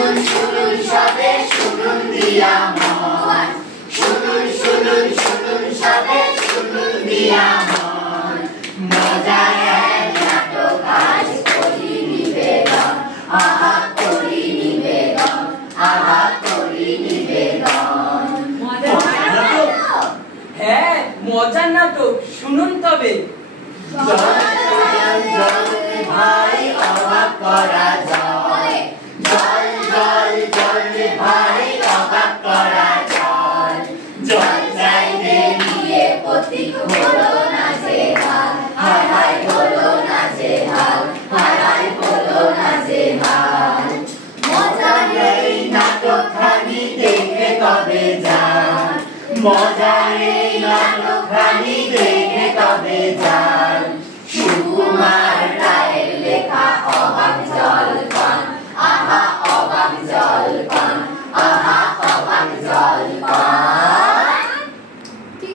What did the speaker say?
শুনুন শুনুন সবে শুনুন দিয়া মন শুনুন শুনুন শুনুন সবে শুনুন দিয়া মন মজার এক নাটক আজ করি নিবেদন আহা করি নিবেদন আহা করি নিবেদন হ্যাঁ মজার নাটক শুনুন তবে ভাই অবাক করা জল জল জল জল ভাই অবাক করা জল জল চাইতে নিয়ে পথিক হলো না যে হাল হায় হায় হলো না যে হাল হায় হায় হলো না যে হাল মজার এই নাটকখানি দেখে তবে যান মজার এই নাটকখানি দেখে তবে যান সুকুমার রায়ের লেখা অবাক জল পান